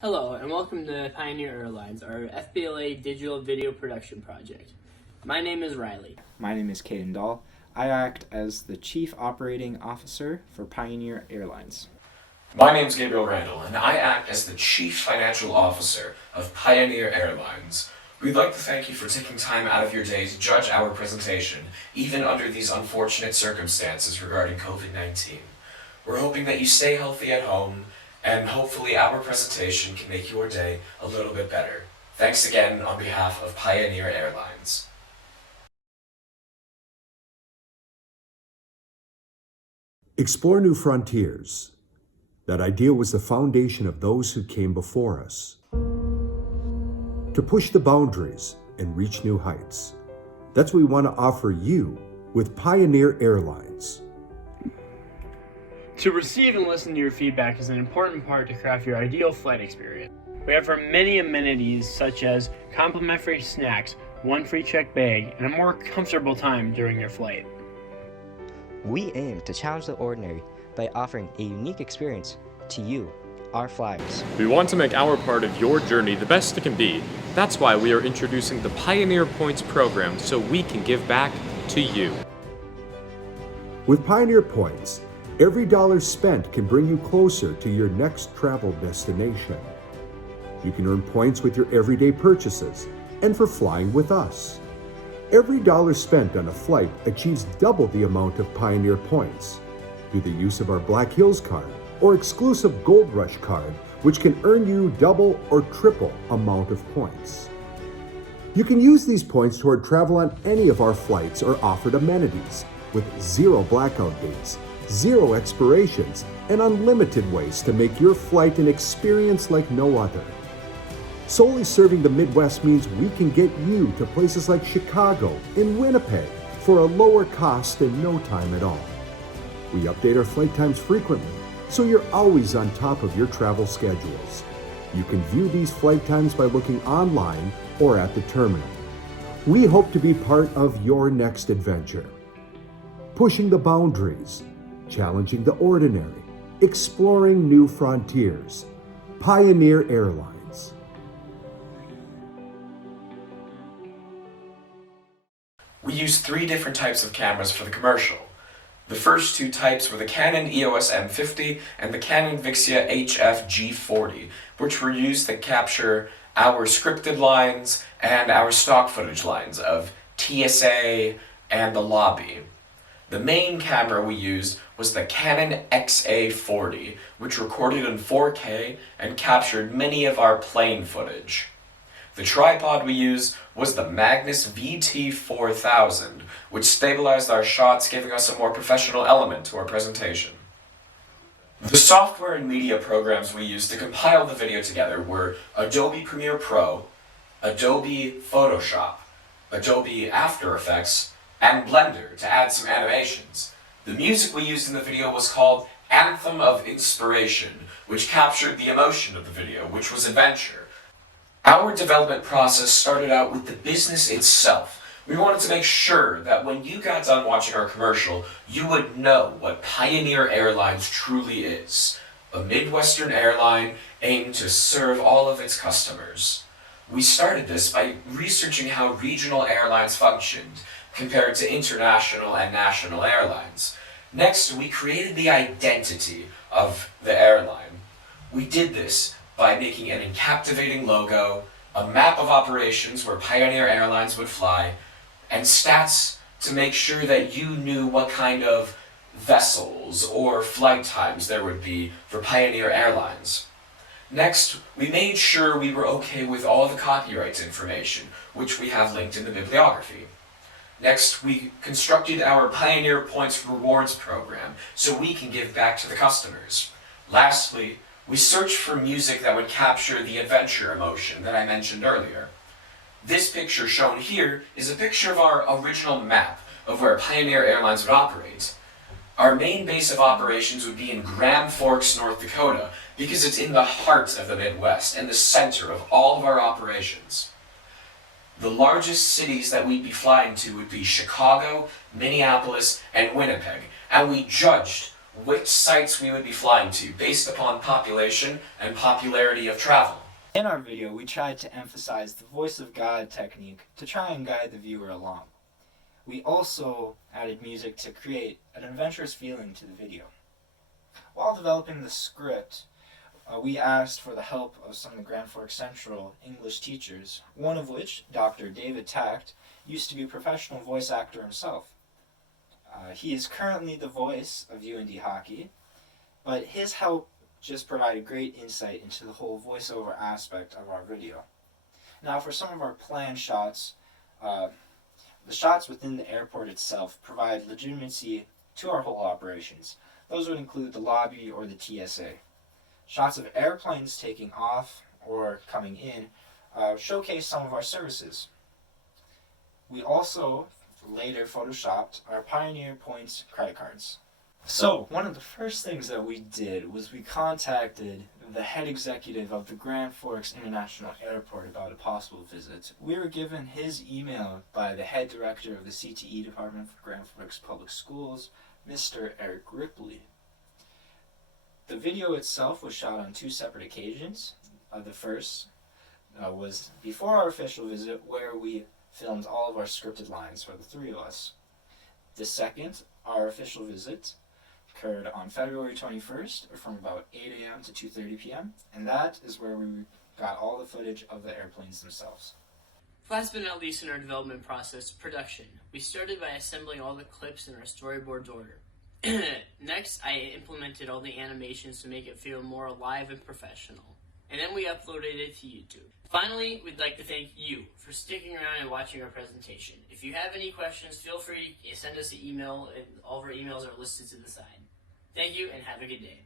Hello, and welcome to Pioneer Airlines, our FBLA digital video production project. My name is Riley. My name is Caden Dahl. I act as the Chief Operating Officer for Pioneer Airlines. My name is Gabriel Randall, and I act as the Chief Financial Officer of Pioneer Airlines. We'd like to thank you for taking time out of your day to judge our presentation, even under these unfortunate circumstances regarding COVID-19. We're hoping that you stay healthy at home, and hopefully our presentation can make your day a little bit better. Thanks again on behalf of Pioneer Airlines. Explore new frontiers. That idea was the foundation of those who came before us. To push the boundaries and reach new heights. That's what we want to offer you with Pioneer Airlines. To receive and listen to your feedback is an important part to craft your ideal flight experience. We offer many amenities such as complimentary snacks, one free checked bag, and a more comfortable time during your flight. We aim to challenge the ordinary by offering a unique experience to you, our flyers. We want to make our part of your journey the best it can be. That's why we are introducing the Pioneer Points program so we can give back to you. With Pioneer Points, every dollar spent can bring you closer to your next travel destination. You can earn points with your everyday purchases and for flying with us. Every dollar spent on a flight achieves double the amount of Pioneer points through the use of our Black Hills card or exclusive Gold Rush card, which can earn you double or triple amount of points. You can use these points toward travel on any of our flights or offered amenities with 0 blackout dates, 0 expirations, and unlimited ways to make your flight an experience like no other. Solely serving the Midwest means we can get you to places like Chicago and Winnipeg for a lower cost and no time at all. We update our flight times frequently, so you're always on top of your travel schedules. You can view these flight times by looking online or at the terminal. We hope to be part of your next adventure. Pushing the boundaries, challenging the ordinary, exploring new frontiers. Pioneer Airlines. We used 3 different types of cameras for the commercial. The first 2 types were the Canon EOS M50 and the Canon Vixia HF G40, which were used to capture our scripted lines and our stock footage lines of TSA and the lobby. The main camera we used was the Canon XA40, which recorded in 4K and captured many of our plane footage. The tripod we used was the Magnus VT4000, which stabilized our shots, giving us a more professional element to our presentation. The software and media programs we used to compile the video together were Adobe Premiere Pro, Adobe Photoshop, Adobe After Effects, and Blender to add some animations. The music we used in the video was called Anthem of Inspiration, which captured the emotion of the video, which was adventure. Our development process started out with the business itself. We wanted to make sure that when you got done watching our commercial, you would know what Pioneer Airlines truly is. A Midwestern airline aimed to serve all of its customers. We started this by researching how regional airlines functioned compared to international and national airlines. Next, we created the identity of the airline. We did this by making an captivating logo, a map of operations where Pioneer Airlines would fly, and stats to make sure that you knew what kind of vessels or flight times there would be for Pioneer Airlines. Next, we made sure we were okay with all the copyright information, which we have linked in the bibliography. Next, we constructed our Pioneer Points Rewards program so we can give back to the customers. Lastly, we searched for music that would capture the adventure emotion that I mentioned earlier. This picture shown here is a picture of our original map of where Pioneer Airlines would operate. Our main base of operations would be in Grand Forks, North Dakota, because it's in the heart of the Midwest and the center of all of our operations. The largest cities that we'd be flying to would be Chicago, Minneapolis, and Winnipeg, and we judged which sites we would be flying to based upon population and popularity of travel. In our video, we tried to emphasize the voice of God technique to try and guide the viewer along. We also added music to create an adventurous feeling to the video. While developing the script, we asked for the help of some of the Grand Forks Central English teachers, one of which, Dr. David Tact, used to be a professional voice actor himself. He is currently the voice of UND hockey, but his help just provided great insight into the whole voiceover aspect of our video. Now, for some of our planned shots, the shots within the airport itself provide legitimacy to our whole operations. Those would include the lobby or the TSA. Shots of airplanes taking off or coming in showcase some of our services. We also later photoshopped our Pioneer Points credit cards. So, one of the first things that we did was we contacted the head executive of the Grand Forks International Airport about a possible visit. We were given his email by the head director of the CTE department for Grand Forks Public Schools, Mr. Eric Ripley. The video itself was shot on 2 separate occasions. The first was before our official visit, where we filmed all of our scripted lines for the 3 of us. The second, our official visit, occurred on February 21st from about 8 a.m. to 2:30 p.m. and that is where we got all the footage of the airplanes themselves. Last but not least in our development process, production. We started by assembling all the clips in our storyboards order. Next, I implemented all the animations to make it feel more alive and professional. And then we uploaded it to YouTube. Finally, we'd like to thank you for sticking around and watching our presentation. If you have any questions, feel free to send us an email, and all of our emails are listed to the side. Thank you, and have a good day.